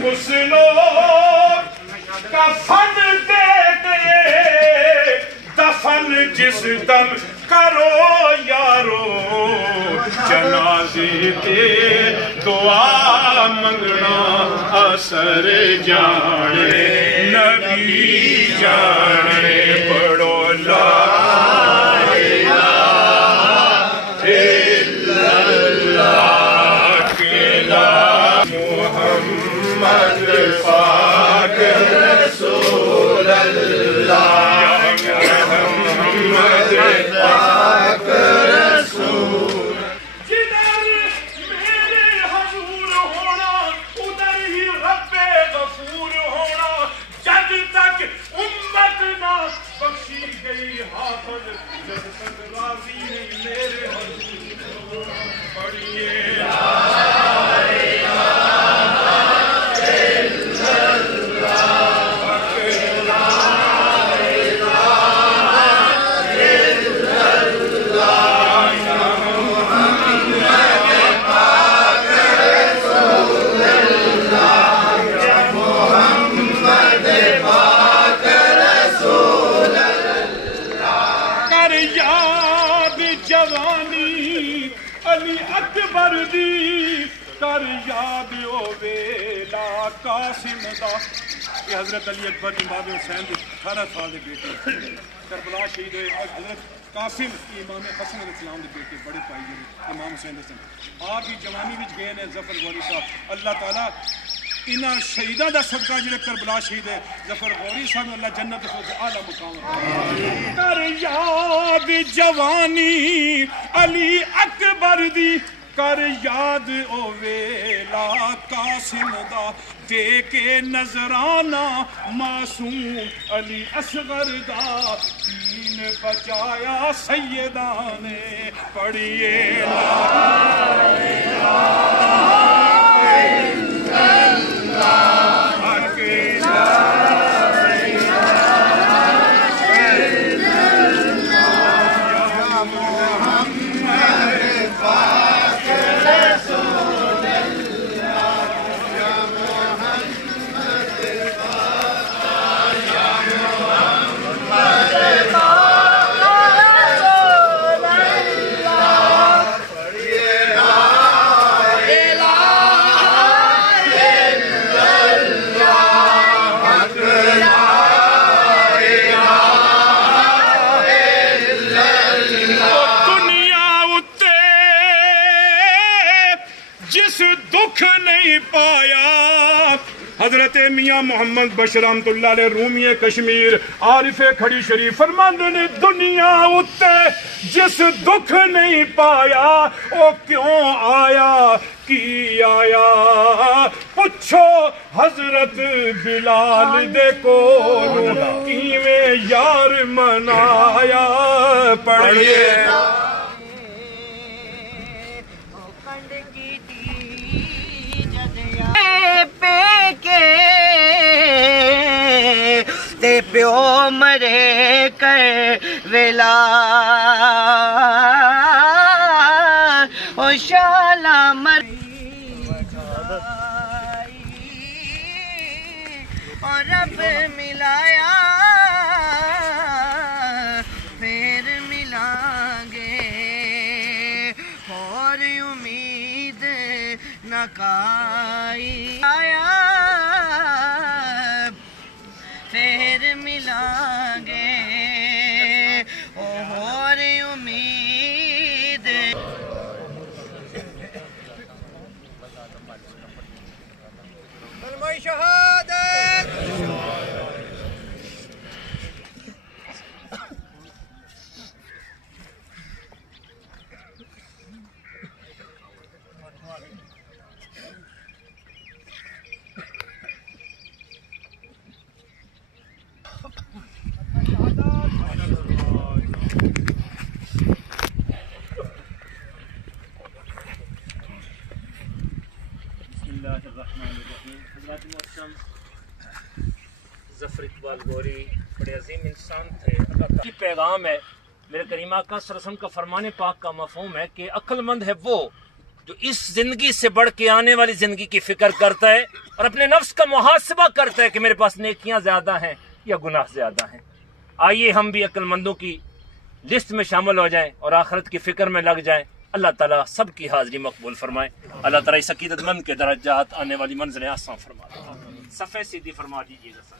حسنو کفن دے کے دفن جس دم کرو یارو جنازے تے دعا منگنا اثر جانے نبی جانے پڑھو لا الہ الا اللہ لا محمد پاک رسول اللہ محمد پاک رسول جدھر میرے حضور ہونا ادھر ہی رب غفور ہونا جب تک امت نہ بخشی گئی حافظ جب تک راضی نہیں میرے حضور پڑھیے کر یاد او ویلا قاسم دا یہ حضرت علی اکبر امام حسین کے 18 سال کے بیٹے کربلا شہید ہوئے حضرت قاسم امام حسن علیہ السلام کے بیٹے بڑے پائی گئے امام حسین حسن آپ بھی جوانی وچ گئے نے ظفر غوری صاحب اللہ تعالیٰ انہاں شہیداں دا صدقہ جڑے کربلا شہید ہے ظفر غوری صاحب اللہ جنت دے اعلیٰ مقام کر یاد جوانی علی اکبر دی کر یاد او ویلا قاسم دا دے کے نظرانہ معصوم علی اصغر دا دین بچایا سیداں نے پڑھیے لا الہ الا اللہ اکیلا حضرت میاں محمد بشر رحمت اللہ علیہ رومی کشمیر عارف کھڑی شریف فرماندے نے دنیا اتے جس دکھ نہیں پایا او کیوں آیا کی آیا پوچھو حضرت بلال دے کولوں کیویں یار منایا پڑھیے تے پیو مرے کر ویلا او شالا مری اور رب ملایا پھر ملائیں گے اور امید نہ کائی آیا پھر ملائیں گے اور امید کلمہ شہادت حضرات محترم ظفر اقبال غوری بڑے عظیم انسان تھے اللہ تعالیٰ کی پیغام ہے میرے کریم آقا صلی اللہ علیہ وسلم کا فرمان پاک کا مفہوم ہے کہ عقل مند ہے وہ جو اس زندگی سے بڑھ کے آنے والی زندگی کی فکر کرتا ہے اور اپنے نفس کا محاسبہ کرتا ہے کہ میرے پاس نیکیاں زیادہ ہیں یا گناہ زیادہ ہیں۔ آئیے ہم بھی عقل مندوں کی لسٹ میں شامل ہو جائیں اور آخرت کی فکر میں لگ جائیں۔ اللہ تعالیٰ سب کی حاضری مقبول فرمائے۔ اللہ تعالیٰ اس عقیدت مند کے درجات آنے والی منزلیں آسان فرمائے۔ صفحہ سیدھی فرما دیجیے گا سر۔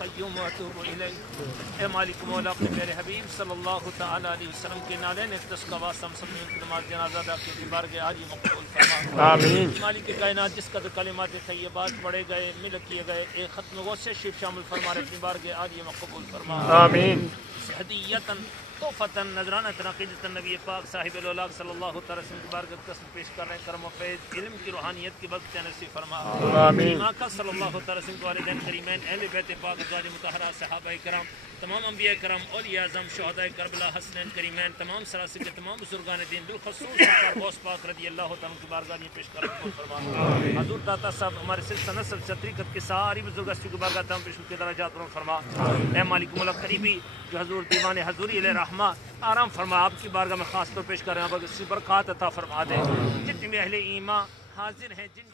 القیوم واتوب الیہ۔ اے مالک مولا اپنے میرے حبیب صلی اللہ تعالی علیہ وسلم کے نالین اقدس کا واسطہ ہم سب نے نماز جنازہ ادا کی، اپنی بارگاہ عالی مقبول فرما۔ آمین۔ مالک کائنات جس قدر کلمات طیبات پڑھے گئے، مل کیے گئے، ایک ختم غوث شریف شامل فرما، اپنی بارگاہ عالی مقبول فرما۔ آمین۔ ہدیتاً تحفتاً نذرانہ عقیدت النبی پاک صاحب الاولاق صلی اللہ تعالی وسلم کی بارگاہ قسم پیش کر رہے ہیں، کرم و فیض علم کی روحانیت کی برکت نصیب فرما۔ آمین۔ آقا صلی اللہ تعالی وسلم کے والدین کریمین، اہل بیت پاک، ازواج مطہرات، صحابہ کرام، تمام انبیاء کرام، اولیاء اعظم، شہداء کربلا، حسنین کریمین، تمام سراسر کے تمام بزرگان دین، بالخصوص سرکار غوث پاک رضی اللہ تعالیٰ کی بارگاہ میں پیش کر قبول فرما۔ حضور داتا صاحب ہمارے سلسلہ نسل سے طریقت کی ساری بزرگ ہستیوں کی بارگاہ تمام پیش کے درجات پر فرما۔ اے مالک ملک قریبی جو حضور دیوان حضوری علیہ رحمہ آرام فرما، آپ کی بارگاہ میں خاص طور پیش کر رہے ہیں، اسی برکات عطا فرما دے۔ جتنے بھی اہل ایمان حاضر ہیں، جن